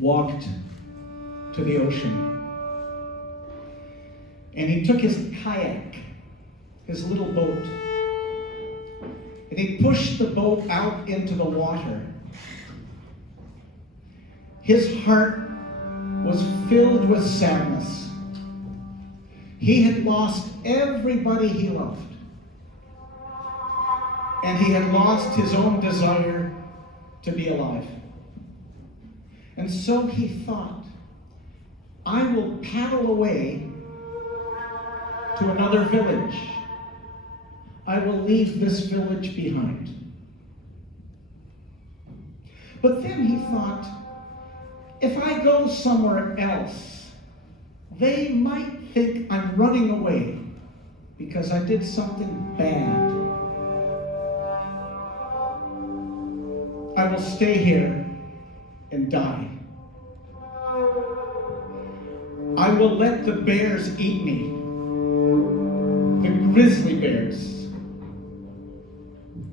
walked to the ocean. And he took his kayak, his little boat, and he pushed the boat out into the water. His heart was filled with sadness. He had lost everybody he loved. And he had lost his own desire to be alive. And so he thought, I will paddle away to another village. I will leave this village behind. But then he thought, if I go somewhere else, they might think I'm running away because I did something bad. I will stay here and die. I will let the bears eat me, the grizzly bears.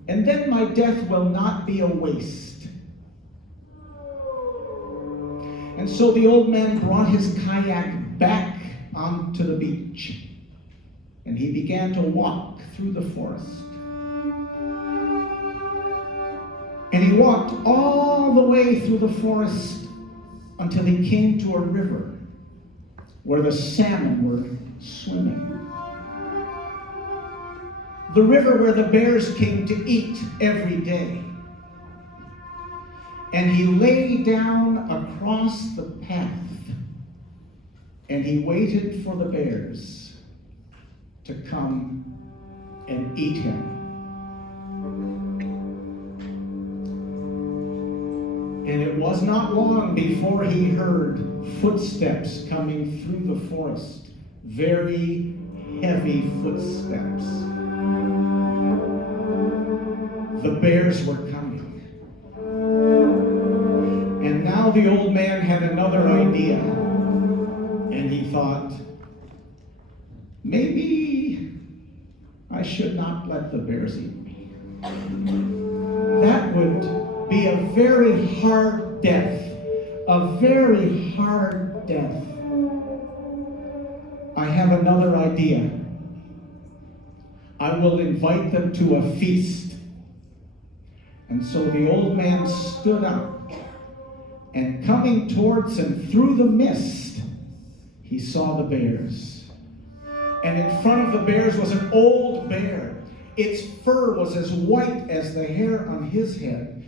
And then my death will not be a waste. And so the old man brought his kayak back onto the beach, and he began to walk through the forest. And he walked all the way through the forest until he came to a river where the salmon were swimming. The river where the bears came to eat every day. And he lay down across the path and he waited for the bears to come and eat him. And it was not long before he heard footsteps coming through the forest, very heavy footsteps. The bears were coming. And now the old man had another idea. And he thought, maybe I should not let the bears eat me. That would be a very hard death. A very hard death. I have another idea. I will invite them to a feast. And so the old man stood up, and coming towards him through the mist, he saw the bears. And in front of the bears was an old bear. Its fur was as white as the hair on his head.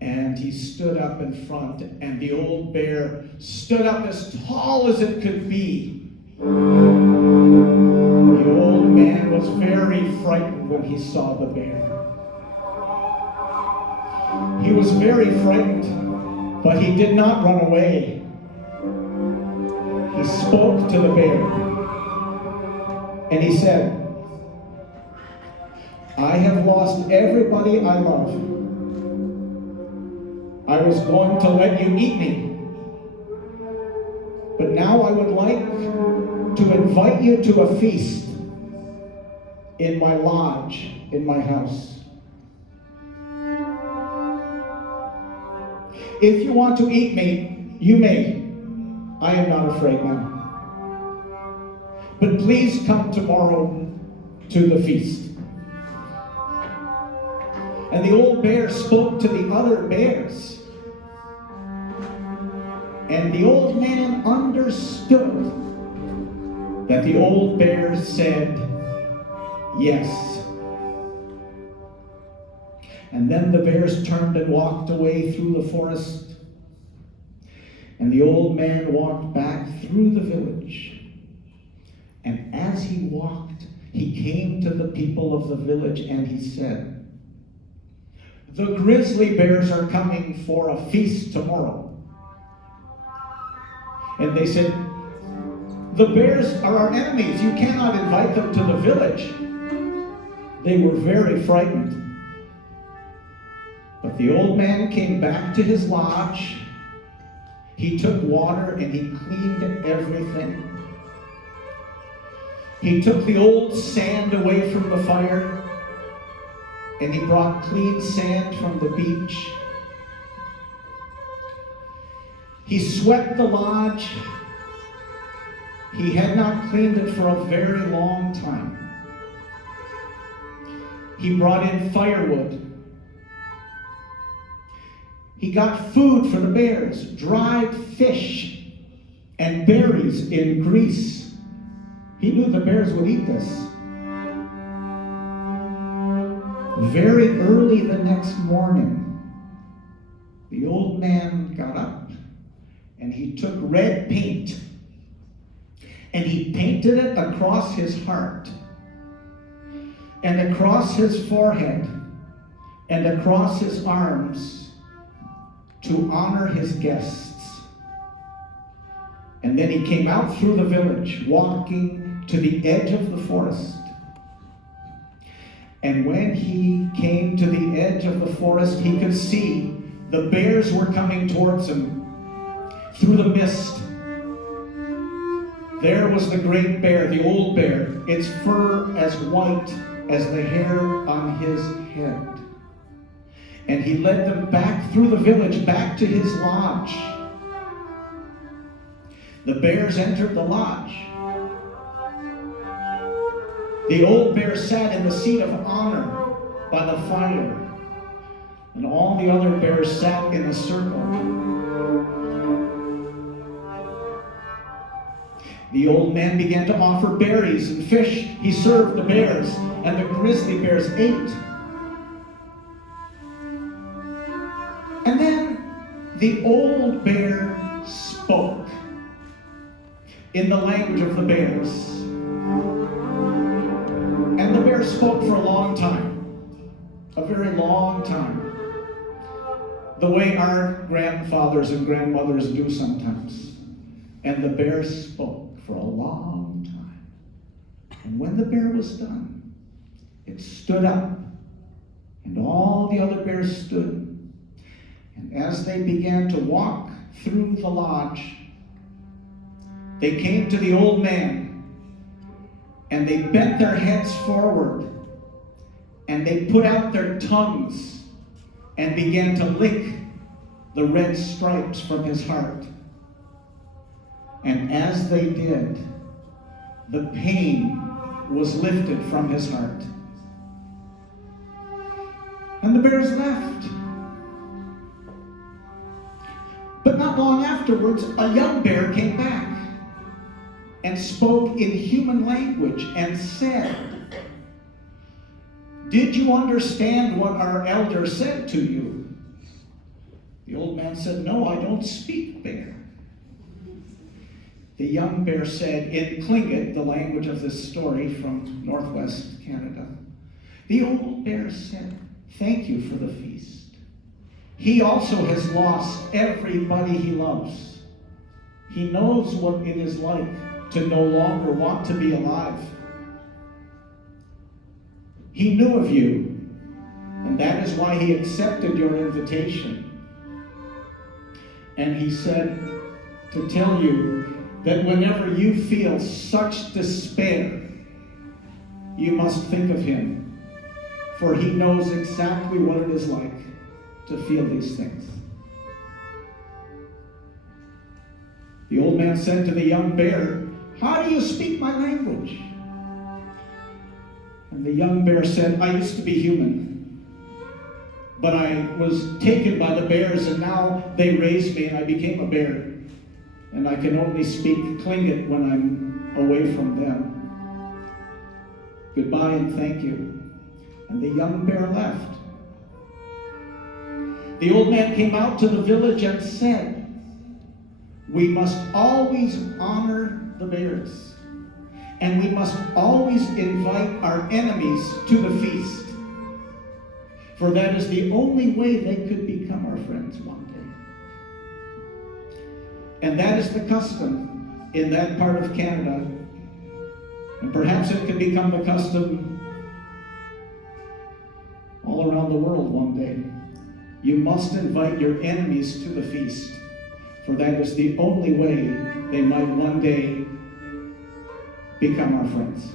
And he stood up in front, and the old bear stood up as tall as it could be. The old man was very frightened when he saw the bear. He was very frightened, but he did not run away. He spoke to the bear, and he said, I have lost everybody I love. I was going to let you eat me, but now I would like to invite you to a feast in my lodge, in my house. If you want to eat me, you may. I am not afraid now. But please come tomorrow to the feast. And the old bear spoke to the other bears. And the old man understood that the old bear said yes. And then the bears turned and walked away through the forest. And the old man walked back through the village. And as he walked, he came to the people of the village and he said, the grizzly bears are coming for a feast tomorrow. And they said, the bears are our enemies. You cannot invite them to the village. They were very frightened. But the old man came back to his lodge. He took water and he cleaned everything. He took the old sand away from the fire, and he brought clean sand from the beach. He swept the lodge. He had not cleaned it for a very long time. He brought in firewood. He got food for the bears, dried fish and berries in grease. He knew the bears would eat this. Very early the next morning, the old man got up and he took red paint and he painted it across his heart and across his forehead and across his arms to honor his guests. And then he came out through the village, walking to the edge of the forest. And when he came to the edge of the forest, he could see the bears were coming towards him through the mist. There was the great bear, the old bear, its fur as white as the hair on his head. And he led them back through the village, back to his lodge. The bears entered the lodge. The old bear sat in the seat of honor by the fire, and all the other bears sat in a circle. The old man began to offer berries and fish. He served the bears, and the grizzly bears ate. And then the old bear spoke in the language of the bears. And the bear spoke for a long time, a very long time, the way our grandfathers and grandmothers do sometimes. And the bear spoke for a long time. And when the bear was done, it stood up, and all the other bears stood. And as they began to walk through the lodge, they came to the old man, and they bent their heads forward, and they put out their tongues and began to lick the red stripes from his heart. And as they did, the pain was lifted from his heart. And the bears left. But not long afterwards, a young bear came back and spoke in human language and said, "Did you understand what our elder said to you?" The old man said, "No, I don't speak bear." The young bear said in Tlingit, the language of this story from northwest Canada, the old bear said, "Thank you for the feast. He also has lost everybody he loves. He knows what it is like to no longer want to be alive. He knew of you, and that is why he accepted your invitation. And he said to tell you that whenever you feel such despair, you must think of him, for he knows exactly what it is like to feel these things." The old man said to the young bear, "How do you speak my language?" And the young bear said, "I used to be human, but I was taken by the bears, and now they raised me, and I became a bear. And I can only speak Tlingit when I'm away from them. Goodbye and thank you." And the young bear left. The old man came out to the village and said, "We must always honor the bears, and we must always invite our enemies to the feast, for that is the only way they could become our friends one day." And that is the custom in that part of Canada, and perhaps it can become the custom all around the world one day. You must invite your enemies to the feast, for that is the only way they might one day become our friends.